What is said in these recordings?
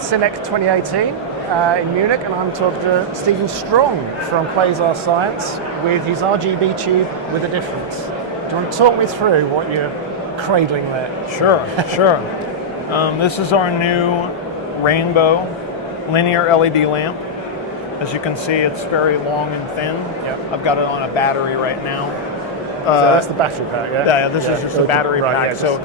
Cinec 2018 in Munich, and I'm talking to Stephen Strong from Quasar Science with his RGB tube with a difference. Do you want to talk me through what you're cradling there? Sure. This is our new rainbow linear LED lamp. As you can see, it's very long and thin. Yep. I've got it on a battery right now. So that's the battery pack, yeah? Yeah, this is just a battery pack. So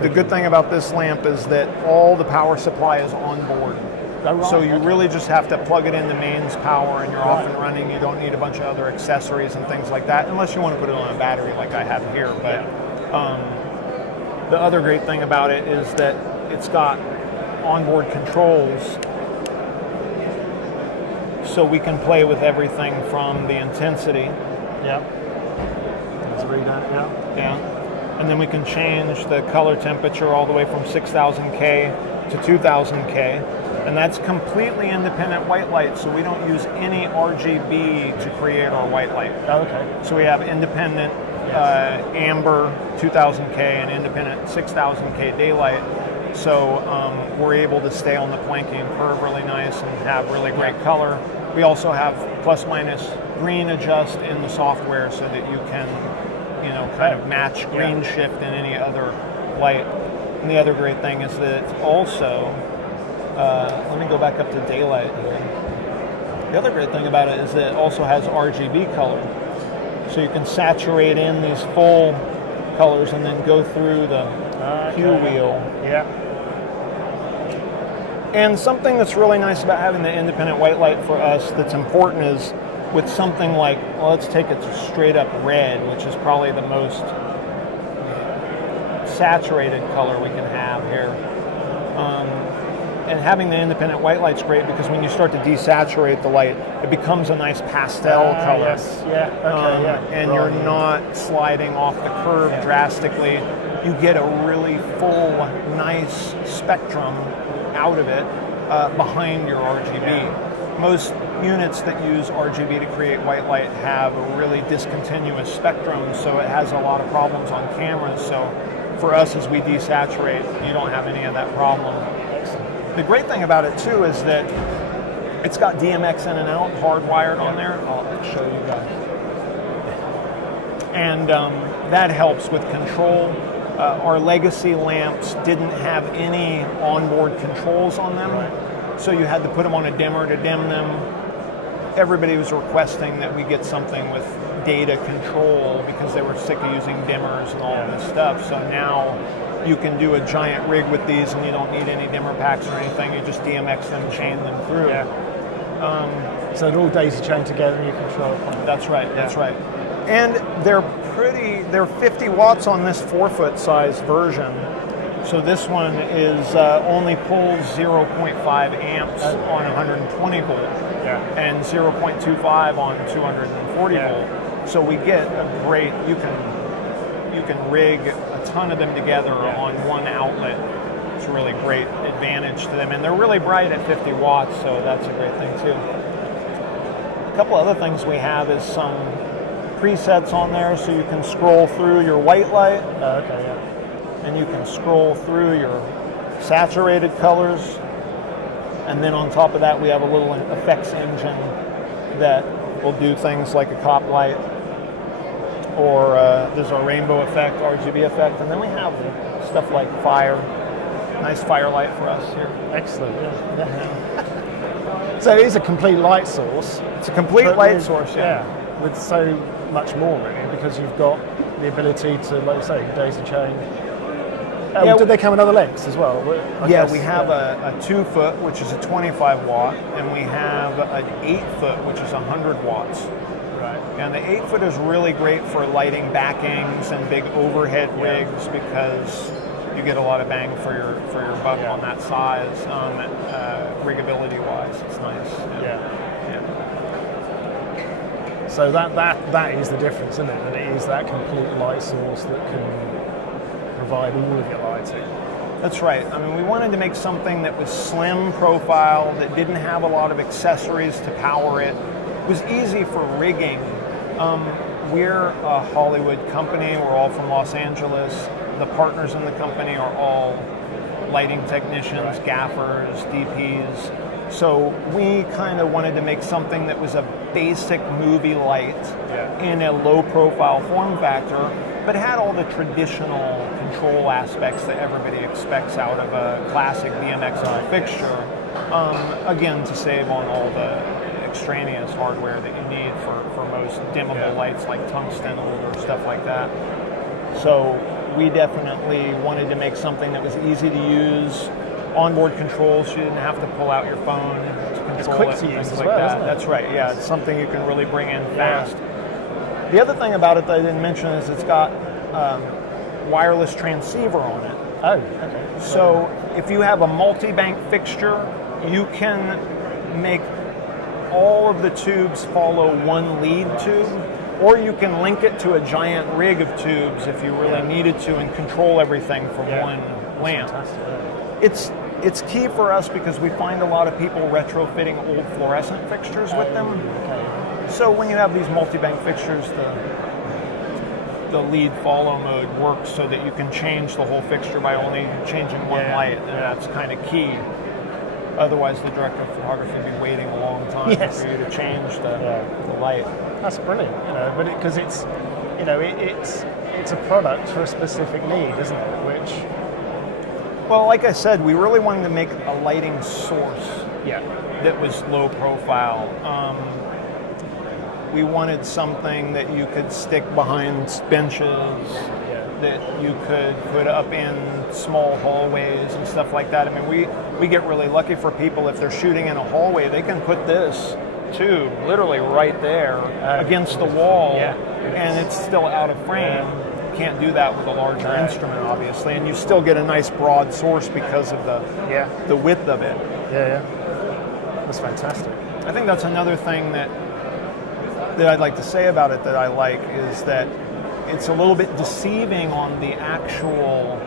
the good thing about this lamp is that all the power supply is on board. Oh, right. So you really just have to plug it into mains power and you're off and running. You don't need a bunch of other accessories and things like that, unless you want to put it on a battery like I have here. But the other great thing about it is that it's got onboard controls, so we can play with everything from the intensity. Yeah. And then we can change the color temperature all the way from 6000K to 2000K. And that's completely independent white light, so we don't use any RGB to create our white light. Oh, okay. So we have independent amber 2000K and independent 6000K daylight. So we're able to stay on the planking curve really nice and have really great color. We also have plus minus green adjust in the software so that you can, kind of match green shift in any other light. And the other great thing is that it's also, let me go back up to daylight here. The other great thing about it is that it also has RGB color. So you can saturate in these full colors and then go through the hue wheel. Yeah. And something that's really nice about having the independent white light for us that's important is with something like, well, let's take it to straight up red, which is probably the most saturated color we can have here. And having the independent white light's great because when you start to desaturate the light, it becomes a nice pastel color. Yes. Yeah. Okay. And you're not sliding off the curve drastically. You get a really full, nice spectrum out of it behind your RGB. Most units that use RGB to create white light have a really discontinuous spectrum, so it has a lot of problems on cameras. So for us, as we desaturate, you don't have any of that problem. The great thing about it too is that it's got DMX in and out hardwired on there. I'll show you guys. And that helps with control. Our legacy lamps didn't have any onboard controls on them, so you had to put them on a dimmer to dim them. Everybody was requesting that we get something with data control because they were sick of using dimmers and all of this stuff. So now you can do a giant rig with these and you don't need any dimmer packs or anything. You just DMX them, chain them through. So they're all daisy chained together and you control it. That's right. And they're 50 watts on this 4-foot size version. So this one is only pulls 0.5 amps on 120 volt and 0.25 on 240 volt. So we get a great, you can rig a ton of them together on one outlet. It's a really great advantage to them. And they're really bright at 50 watts, so that's a great thing too. A couple other things we have is some presets on there, so you can scroll through your white light. And you can scroll through your saturated colors. And then on top of that, we have a little effects engine that will do things like a cop light, or there's our rainbow effect, RGB effect, and then we have stuff like fire. Nice firelight for us here. Excellent. So it is a complete light source. It's a complete light source, with so much more really, because you've got the ability to, like you say, daisy chain. Did they come in other lengths as well? We have a 2-foot, which is a 25 watt, and we have an 8-foot, which is 100 watts. Right. And the 8-foot is really great for lighting backings and big overhead rigs because you get a lot of bang for your buck on that size. Riggability wise, it's nice. So that is the difference, isn't it? That it is that complete light source that can provide all of your lighting. That's right. I mean, we wanted to make something that was slim profile, that didn't have a lot of accessories to power it. It was easy for rigging. We're a Hollywood company. We're all from Los Angeles. The partners in the company are all lighting technicians, gaffers, DPs. So we kind of wanted to make something that was a basic movie light in a low-profile form factor, but had all the traditional control aspects that everybody expects out of a classic BMX fixture. Again, to save on all the extraneous hardware that you need for most dimmable lights like tungsten or stuff like that. So we definitely wanted to make something that was easy to use, onboard controls. You didn't have to pull out your phone to control it's quick it, to use as like well, that. isn't it? That's right. Yeah, it's something you can really bring in fast. The other thing about it that I didn't mention is it's got wireless transceiver on it. Oh, okay. So if you have a multi-bank fixture, you can make all of the tubes follow one lead tube, or you can link it to a giant rig of tubes if you really needed to and control everything from one lamp. It's key for us because we find a lot of people retrofitting old fluorescent fixtures with them. Okay. So when you have these multi-bank fixtures, the lead follow mode works so that you can change the whole fixture by only changing one light, and that's kind of key. Otherwise, the director of photography would be waiting a long time for you to change the light. That's brilliant, but because it's a product for a specific need, isn't it? Which, well, like I said, we really wanted to make a lighting source that was low profile. We wanted something that you could stick behind benches, that you could put up in small hallways and stuff like that. I mean, we get really lucky for people if they're shooting in a hallway, they can put this tube literally right there against the wall, and it's still out of frame. Can't do that with a larger instrument, obviously, and you still get a nice broad source because of the width of it. That's fantastic. I think that's another thing that I'd like to say about it that I like is that it's a little bit deceiving on the actual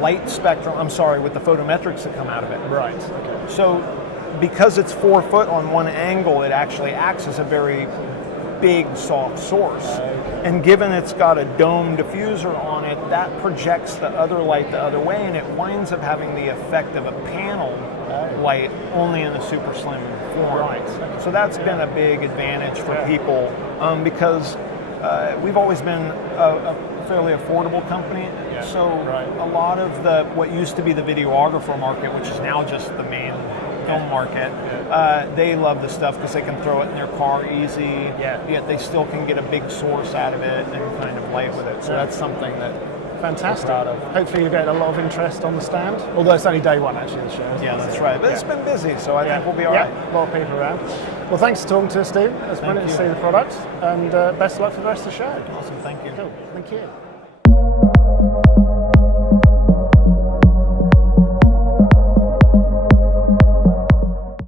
light spectrum. I'm sorry, with the photometrics that come out of it. Right. Okay. So because it's 4 foot on one angle, it actually acts as a very big soft source. And given it's got a dome diffuser on it, that projects the other light the other way, and it winds up having the effect of a panel light only in a super slim form. Right. So that's been a big advantage for people because we've always been a fairly affordable company. So a lot of what used to be the videographer market, which is now just the main film market, they love the stuff because they can throw it in their car easy, yet they still can get a big source out of it and kind of light with it. So that's something that fantastic. We're proud of. Hopefully you get a lot of interest on the stand, although it's only day one actually of the show. Yeah, that's right. But it's been busy, so I think we'll be all right. A lot of people around. Well, thanks for talking to us, Steve. It's brilliant to see the product, and best of luck for the rest of the show. Awesome, thank you. Cool, thank you.